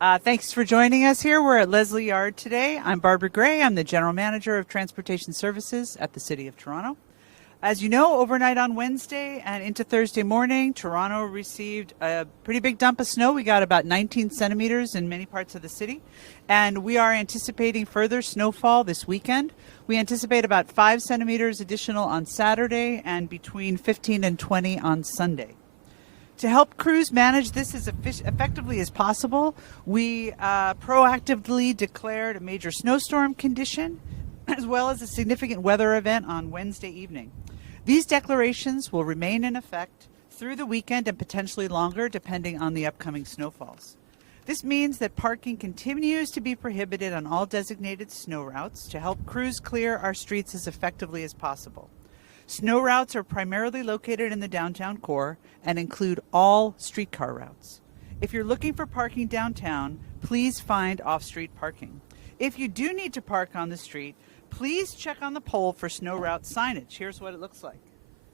Thanks for joining us here. We're at Leslie Yard today. I'm Barbara Gray. I'm the General Manager of Transportation Services at the City of Toronto. As you know, overnight on Wednesday and into Thursday morning, Toronto received a pretty big dump of snow. We got about 19 centimeters in many parts of the city, and we are anticipating further snowfall this weekend. We anticipate about 5 centimeters additional on Saturday and between 15 and 20 on Sunday. To help crews manage this as effectively as possible, we proactively declared a major snowstorm condition as well as a significant weather event on Wednesday evening. These declarations will remain in effect through the weekend and potentially longer depending on the upcoming snowfalls. This means that parking continues to be prohibited on all designated snow routes to help crews clear our streets as effectively as possible. Snow routes are primarily located in the downtown core and include all streetcar routes. If you're looking for parking downtown, please find off-street parking. If you do need to park on the street, please check on the pole for snow route signage. Here's what it looks like.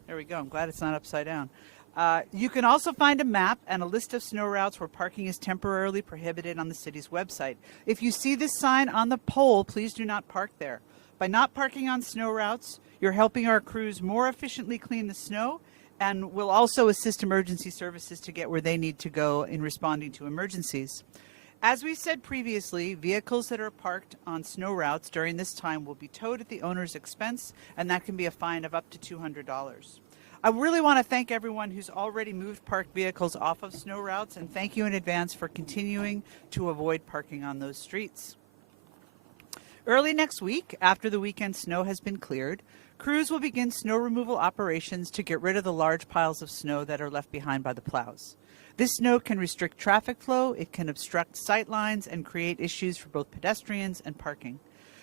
There we go. I'm glad it's not upside down. You can also find a map and a list of snow routes where parking is temporarily prohibited on the city's website. If you see this sign on the pole, please do not park there. By not parking on snow routes, you're helping our crews more efficiently clean the snow and will also assist emergency services to get where they need to go in responding to emergencies. As we said previously, vehicles that are parked on snow routes during this time will be towed at the owner's expense, and that can be a fine of up to $200. I really want to thank everyone who's already moved parked vehicles off of snow routes, and thank you in advance for continuing to avoid parking on those streets. Early next week, after the weekend snow has been cleared, crews will begin snow removal operations to get rid of the large piles of snow that are left behind by the plows. This snow can restrict traffic flow, it can obstruct sight lines, and create issues for both pedestrians and parking.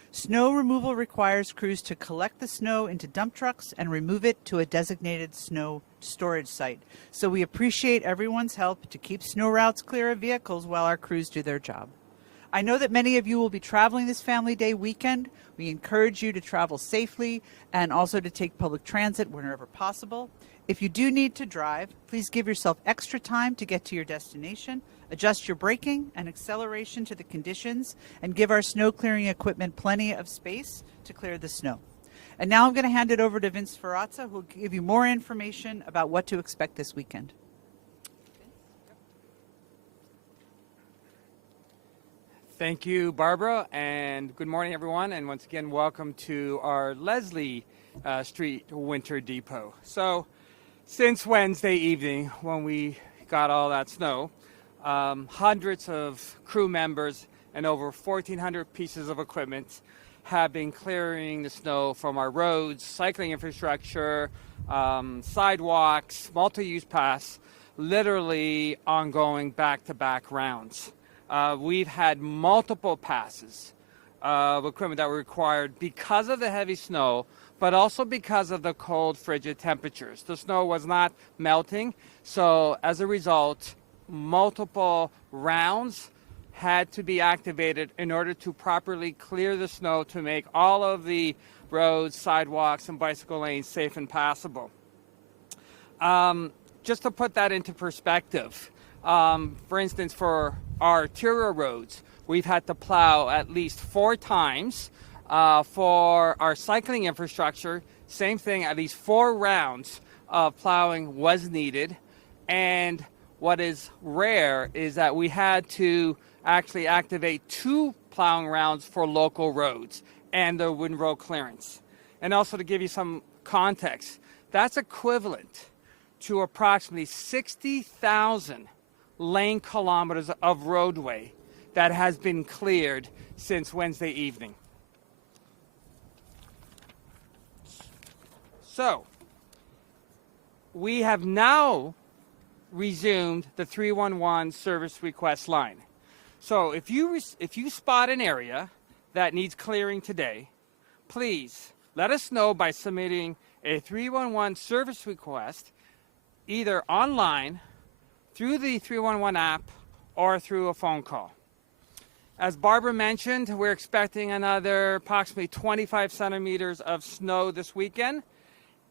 Snow removal requires crews to collect the snow into dump trucks and remove it to a designated snow storage site. So we appreciate everyone's help to keep snow routes clear of vehicles while our crews do their job. I know that many of you will be traveling this Family Day weekend. We encourage you to travel safely and also to take public transit whenever possible. If you do need to drive, please give yourself extra time to get to your destination, adjust your braking and acceleration to the conditions, and give our snow clearing equipment plenty of space to clear the snow. And now I'm going to hand it over to Vince Ferrazza, who will give you more information about what to expect this weekend. Thank you, Barbara, and good morning, everyone, and once again, welcome to our Leslie Street Winter Depot. So, since Wednesday evening, when we got all that snow, hundreds of crew members and over 1,400 pieces of equipment have been clearing the snow from our roads, cycling infrastructure, sidewalks, multi-use paths, literally ongoing back-to-back rounds. We've had multiple passes of equipment that were required because of the heavy snow, but also because of the cold, frigid temperatures. The snow was not melting, so as a result, multiple rounds had to be activated in order to properly clear the snow to make all of the roads, sidewalks, and bicycle lanes safe and passable. Just to put that into perspective, for instance, for our arterial roads, we've had to plow at least 4 times. For our cycling infrastructure, same thing, at least 4 rounds of plowing was needed. And what is rare is that we had to actually activate 2 plowing rounds for local roads and the wind road clearance. And also to give you some context, that's equivalent to approximately 60,000 lane kilometers of roadway that has been cleared since Wednesday evening. So, we have now resumed the 311 service request line. So, if you spot an area that needs clearing today, please let us know by submitting a 311 service request either online, through the 311 app, or through a phone call. As Barbara mentioned, we're expecting another approximately 25 centimeters of snow this weekend,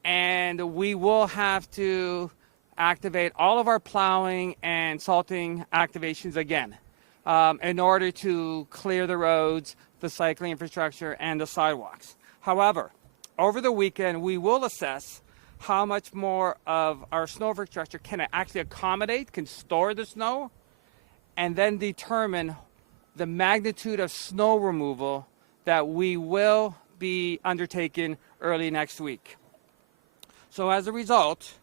and we will have to activate all of our plowing and salting activations again. in order to clear the roads, the cycling infrastructure, and the sidewalks. However, over the weekend, we will assess how much more of our snow infrastructure can actually accommodate, can store the snow, and then determine the magnitude of snow removal that we will be undertaking early next week. So as a result,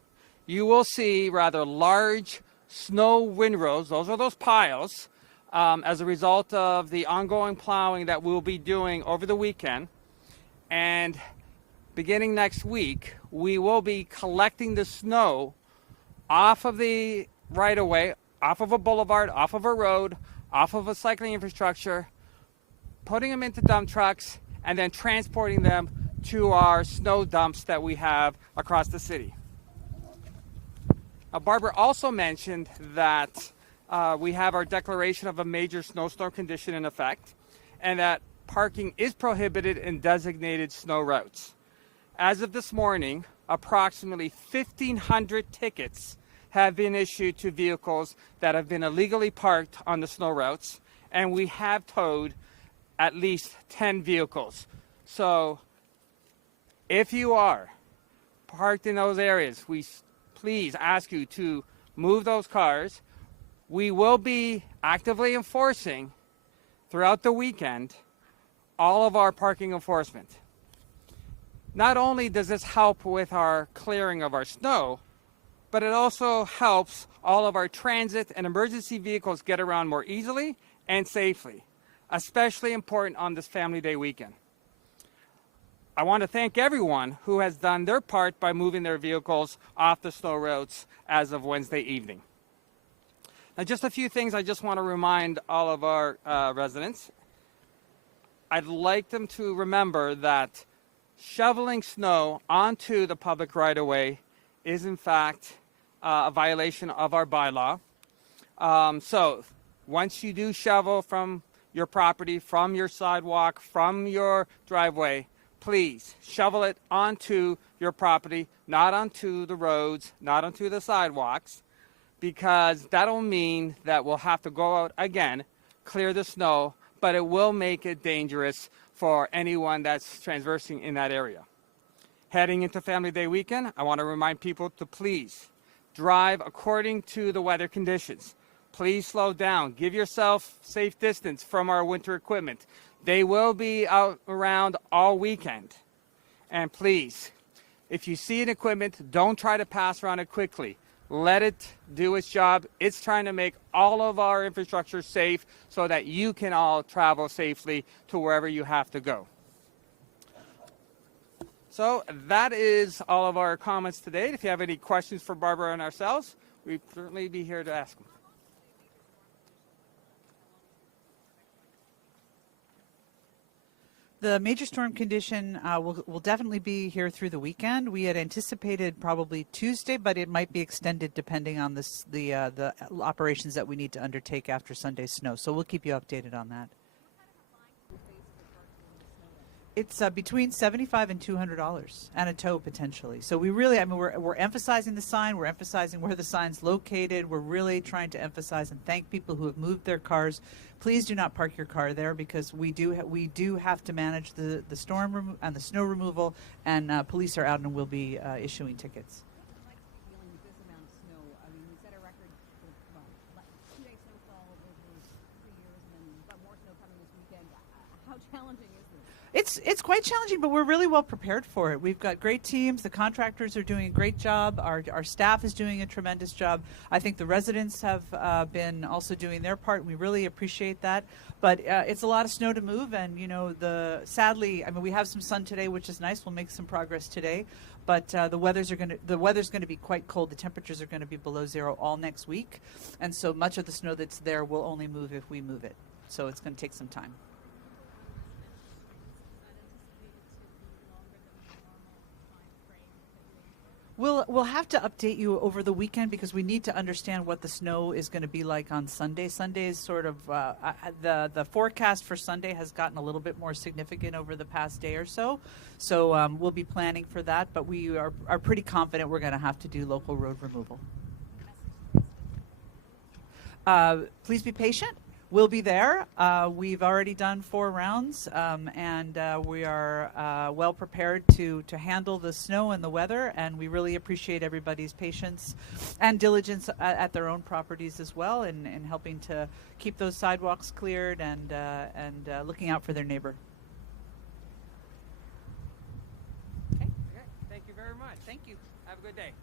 you will see rather large snow windrows, those are those piles, as a result of the ongoing plowing that we'll be doing over the weekend. And beginning next week, we will be collecting the snow off of the right-of-way, off of a boulevard, off of a road, off of a cycling infrastructure, putting them into dump trucks, and then transporting them to our snow dumps that we have across the city. Barbara also mentioned that we have our declaration of a major snowstorm condition in effect, and that parking is prohibited in designated snow routes. As of this morning, approximately 1,500 tickets have been issued to vehicles that have been illegally parked on the snow routes, and we have towed at least 10 vehicles. So if you are parked in those areas, we please ask you to move those cars. We will be actively enforcing throughout the weekend all of our parking enforcement. Not only does this help with our clearing of our snow, but it also helps all of our transit and emergency vehicles get around more easily and safely, especially important on this Family Day weekend. I want to thank everyone who has done their part by moving their vehicles off the snow roads as of Wednesday evening. Now, just a few things I just want to remind all of our residents. I'd like them to remember that shoveling snow onto the public right-of-way is in fact a violation of our bylaw. So once you do shovel from your property, from your sidewalk, from your driveway, please shovel it onto your property, not onto the roads, not onto the sidewalks, because that'll mean that we'll have to go out again, clear the snow, but it will make it dangerous for anyone that's transversing in that area. Heading into Family Day weekend, I want to remind people to please drive according to the weather conditions. Please slow down. Give yourself safe distance from our winter equipment. They will be out around all weekend. And please, if you see an equipment, don't try to pass around it quickly. Let it do its job. It's trying to make all of our infrastructure safe so that you can all travel safely to wherever you have to go. So that is all of our comments today. If you have any questions for Barbara and ourselves, we'd certainly be here to ask them. The major storm condition will definitely be here through the weekend. We had anticipated probably Tuesday, but it might be extended depending on the operations that we need to undertake after Sunday's snow. So we'll keep you updated on that. It's between $75 and $200 and a tow potentially. So we really, we're emphasizing the sign. We're emphasizing where the sign's located. We're really trying to emphasize and thank people who have moved their cars. Please do not park your car there because we do have to manage the storm and the snow removal, and police are out and will be issuing tickets. Dealing with this amount of snow, I mean, we set a record for 2-day snowfall over 3 years, and then more snow coming this weekend. How challenging is this? It's quite challenging, but we're really well prepared for it. We've got great teams. The contractors are doing a great job. Our staff is doing a tremendous job. I think the residents have been also doing their part. We really appreciate that. But it's a lot of snow to move, and sadly, we have some sun today, which is nice. We'll make some progress today. But the weather's going to be quite cold. The temperatures are going to be below zero all next week, and so much of the snow that's there will only move if we move it. So it's going to take some time. We'll have to update you over the weekend because we need to understand what the snow is going to be like on Sunday. Sunday is sort of the forecast for Sunday has gotten a little bit more significant over the past day or so. So we'll be planning for that, but we are pretty confident we're going to have to do local road removal. Please be patient. We'll be there. We've already done 4 rounds, and we are well prepared to handle the snow and the weather. And we really appreciate everybody's patience and diligence at their own properties as well, in helping to keep those sidewalks cleared and looking out for their neighbor. Okay. Thank you very much. Thank you. Have a good day.